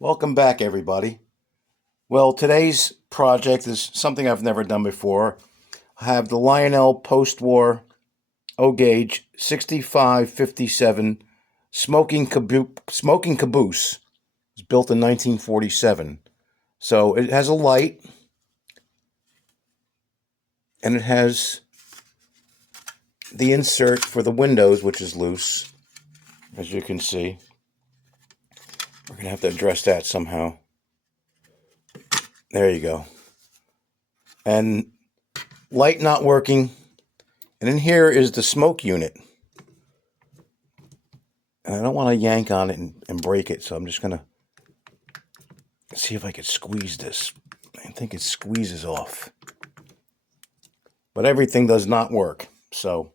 Welcome back, everybody. Well, today's project is something I've never done before. I have the Lionel post-war O-gauge 6557 smoking caboose. It was built in 1947. So it has a light, and it has the insert for the windows, which is loose, as you can see. We're going to have to address that somehow. There you go. And light not working. And in here is the smoke unit. And I don't want to yank on it and break it, so I'm just going to see if I can squeeze this. I think it squeezes off. But everything does not work, so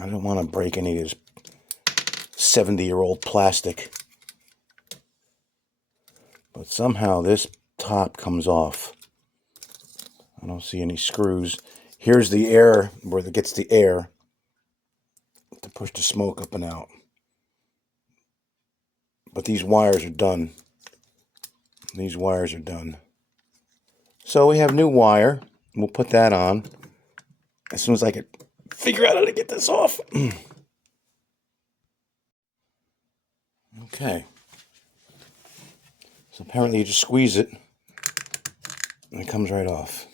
I don't want to break any of this 70-year-old plastic. But somehow this top comes off. I don't see any screws. Here's the air, where it gets the air to push the smoke up and out. But these wires are done. These wires are done. So we have new wire. We'll put that on as soon as I can figure out how to get this off. Okay. So apparently you just squeeze it and it comes right off.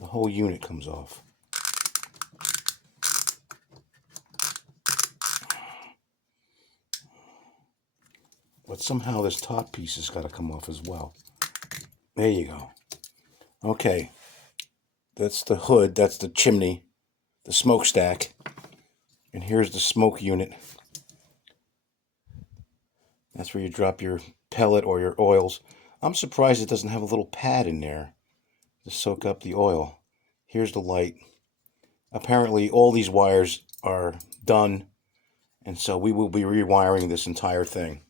The whole unit comes off. But somehow this top piece has got to come off as well. There you go. Okay. That's the hood. That's the chimney. The smokestack. And here's the smoke unit. That's where you drop your pellet or your oils. I'm surprised it doesn't have a little pad in there to soak up the oil. Here's the light. Apparently all these wires are done, and so we will be rewiring this entire thing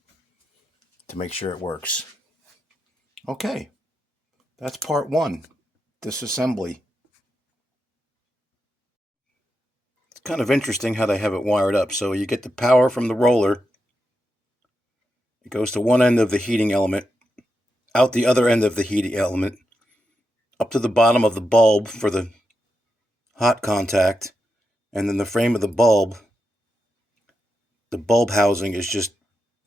to make sure it works. Okay, that's part one, disassembly. It's kind of interesting how they have it wired up. So you get the power from the roller. It goes to one end of the heating element, out the other end of the heating element, up to the bottom of the bulb for the hot contact, and then the frame of the bulb housing is just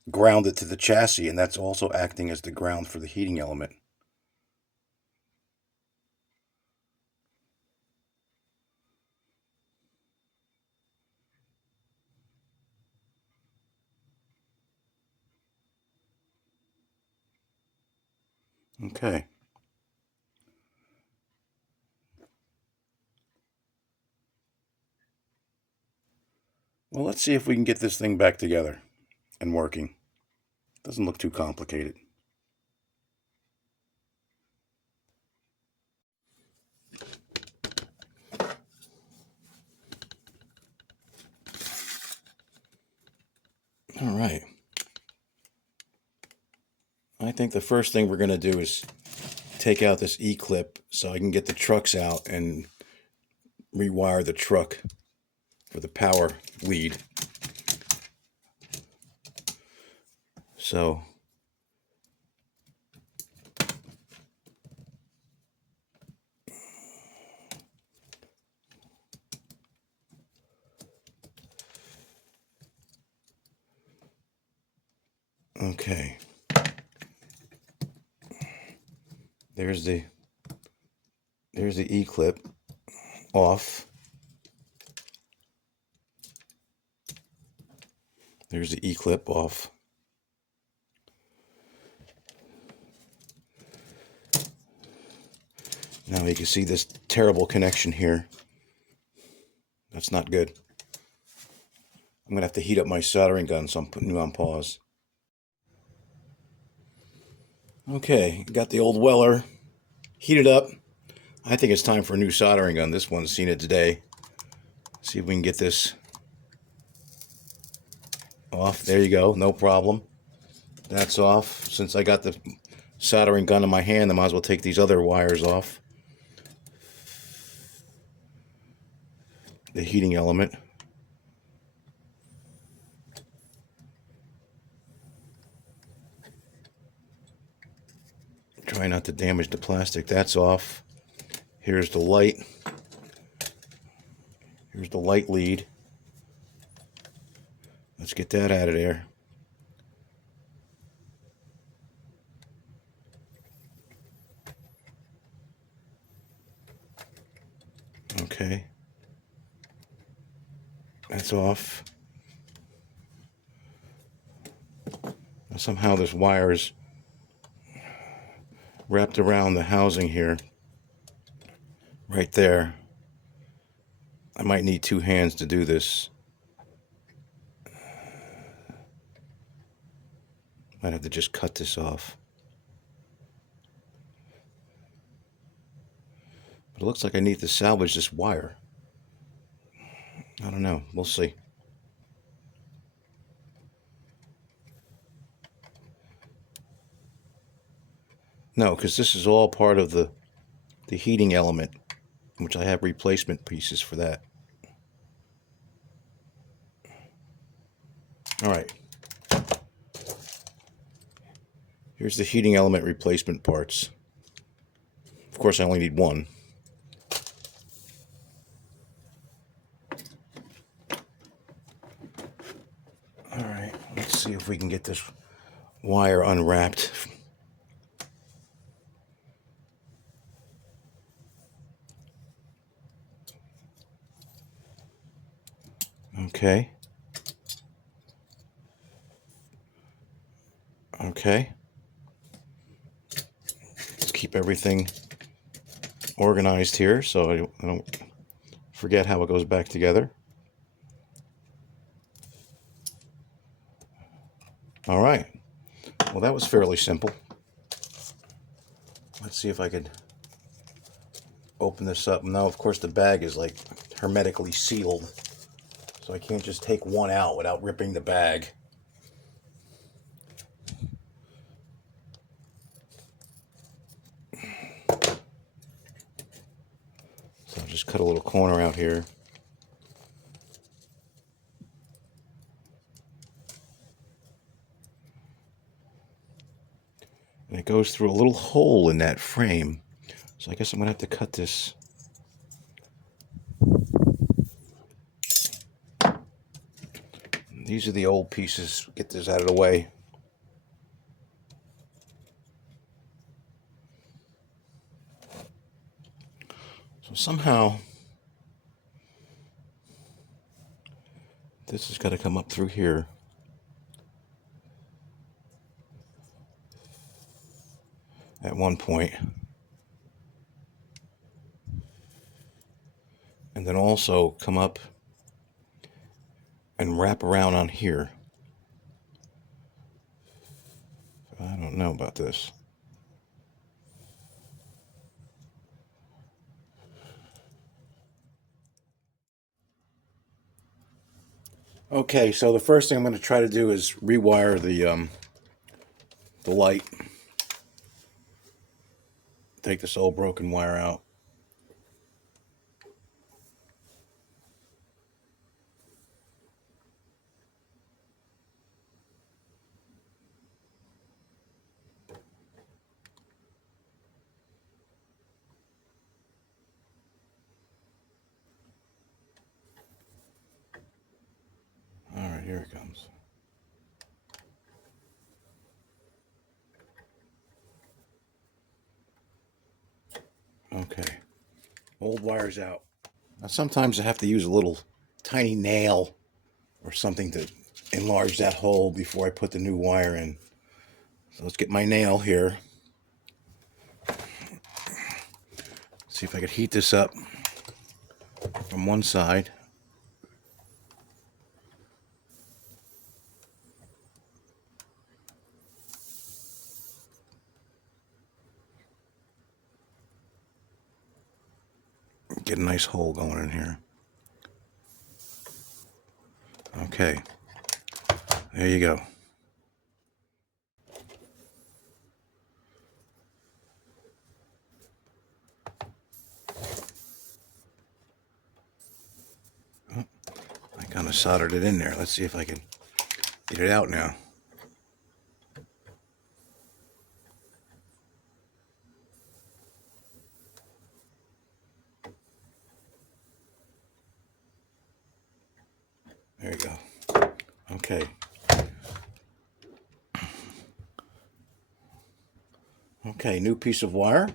grounded to the chassis, and that's also acting as the ground for the heating element. Okay. Well, let's see if we can get this thing back together and working. Doesn't look too complicated. All right. I think the first thing we're going to do is take out this E-clip so I can get the trucks out and rewire the truck for the power lead. So okay. There's the E-clip off. There's the E-clip off. Now you can see this terrible connection here. That's not good. I'm going to have to heat up my soldering gun, so I'm putting you on pause. Okay, got the old Weller heated up. I think it's time for a new soldering gun. This one's seen its day. See if we can get this off. There you go, no problem. That's off. Since I got the soldering gun in my hand, I might as well take these other wires off. The heating element. Try not to damage the plastic. That's off. Here's the light. Here's the light lead. Let's get that out of there. Okay. That's off. Now somehow this wire is wrapped around the housing here. Right there. I might need two hands to do this. Might have to just cut this off. But it looks like I need to salvage this wire. I don't know. We'll see. No, because this is all part of the heating element, which I have replacement pieces for that. All right. Here's the heating element replacement parts. Of course, I only need one. All right, let's see if we can get this wire unwrapped. Okay. Okay. Let's keep everything organized here so I don't forget how it goes back together. All right. Well, that was fairly simple. Let's see if I could open this up. Now, of course, the bag is like hermetically sealed, so I can't just take one out without ripping the bag. So I'll just cut a little corner out here. And it goes through a little hole in that frame. So I guess I'm going to have to cut this. These are the old pieces. Get this out of the way. So somehow this has got to come up through here. At one point. And then also come up and wrap around on here. I don't know about this. Okay, so the first thing I'm going to try to do is rewire the light. Take this old broken wire out. All right, here it comes. Okay, old wire's out. Now sometimes I have to use a little tiny nail or something to enlarge that hole before I put the new wire in. So let's get my nail here. See if I could heat this up from one side. Get a nice hole going in here. Okay, there you go. Oh, I kind of soldered it in there. Let's see if I can get it out now. There you go. Okay. Okay, new piece of wire.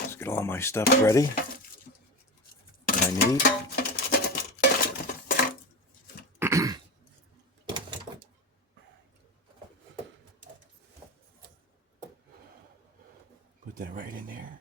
Let's get all my stuff ready that I need. Put that right in there.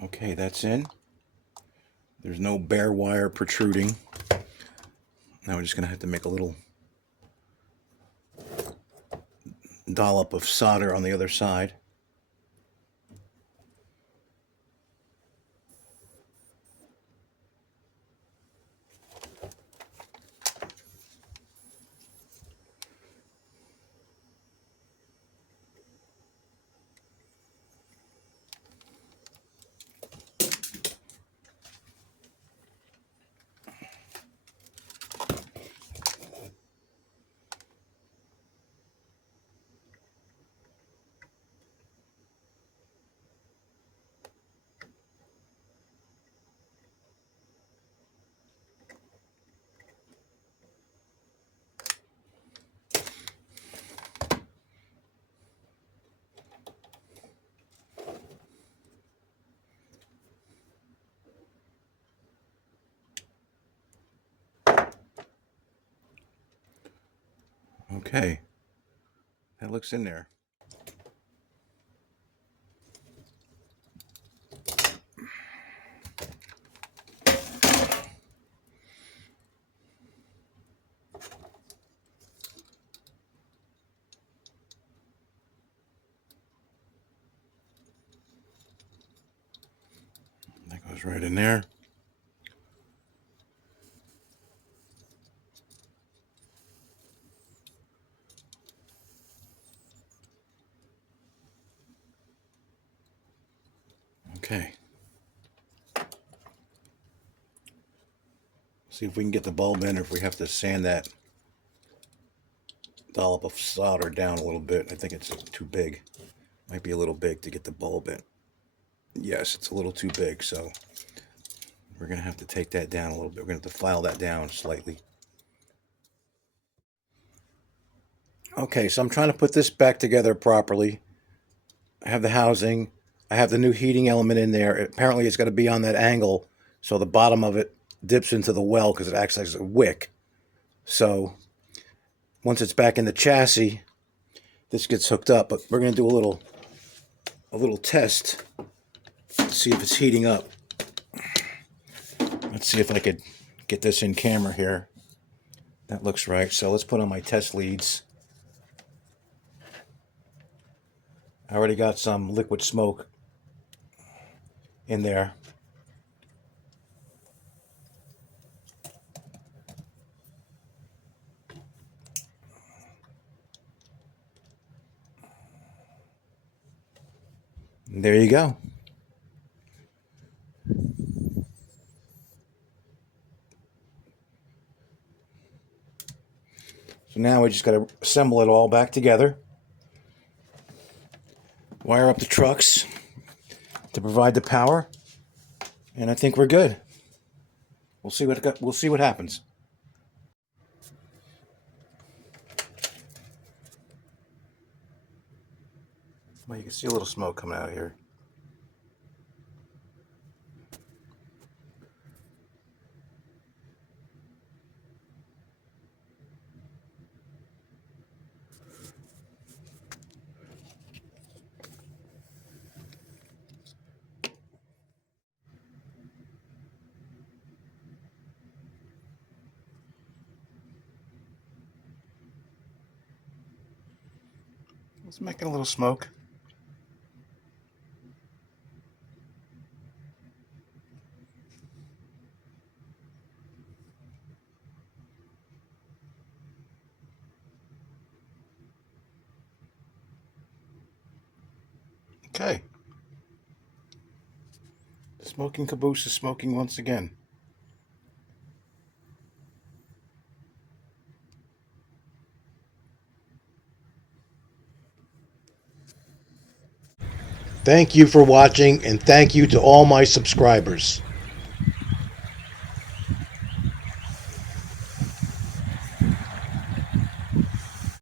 Okay, that's in. There's no bare wire protruding. Now we're just going to have to make a little dollop of solder on the other side. Okay, that looks in there. That goes right in there. Okay. See if we can get the bulb in, or if we have to sand that dollop of solder down a little bit. I think it's too big. Might be a little big to get the bulb in. Yes, it's a little too big, so we're going to have to take that down a little bit. We're going to have to file that down slightly. Okay, so I'm trying to put this back together properly. I have the housing. I have the new heating element in there. Apparently it's got to be on that angle so the bottom of it dips into the well because it acts as a wick. So once it's back in the chassis, this gets hooked up. But we're going to do a little test to see if it's heating up. Let's see if I could get this in camera here. That looks right. So let's put on my test leads. I already got some liquid smoke in there. And there you go. So now we just got to assemble it all back together. Wire up the trucks to provide the power, and I think we're good. We'll see what happens. Well, you can see a little smoke coming out of here. It's making a little smoke. Okay. The smoking caboose is smoking once again. Thank you for watching, and thank you to all my subscribers.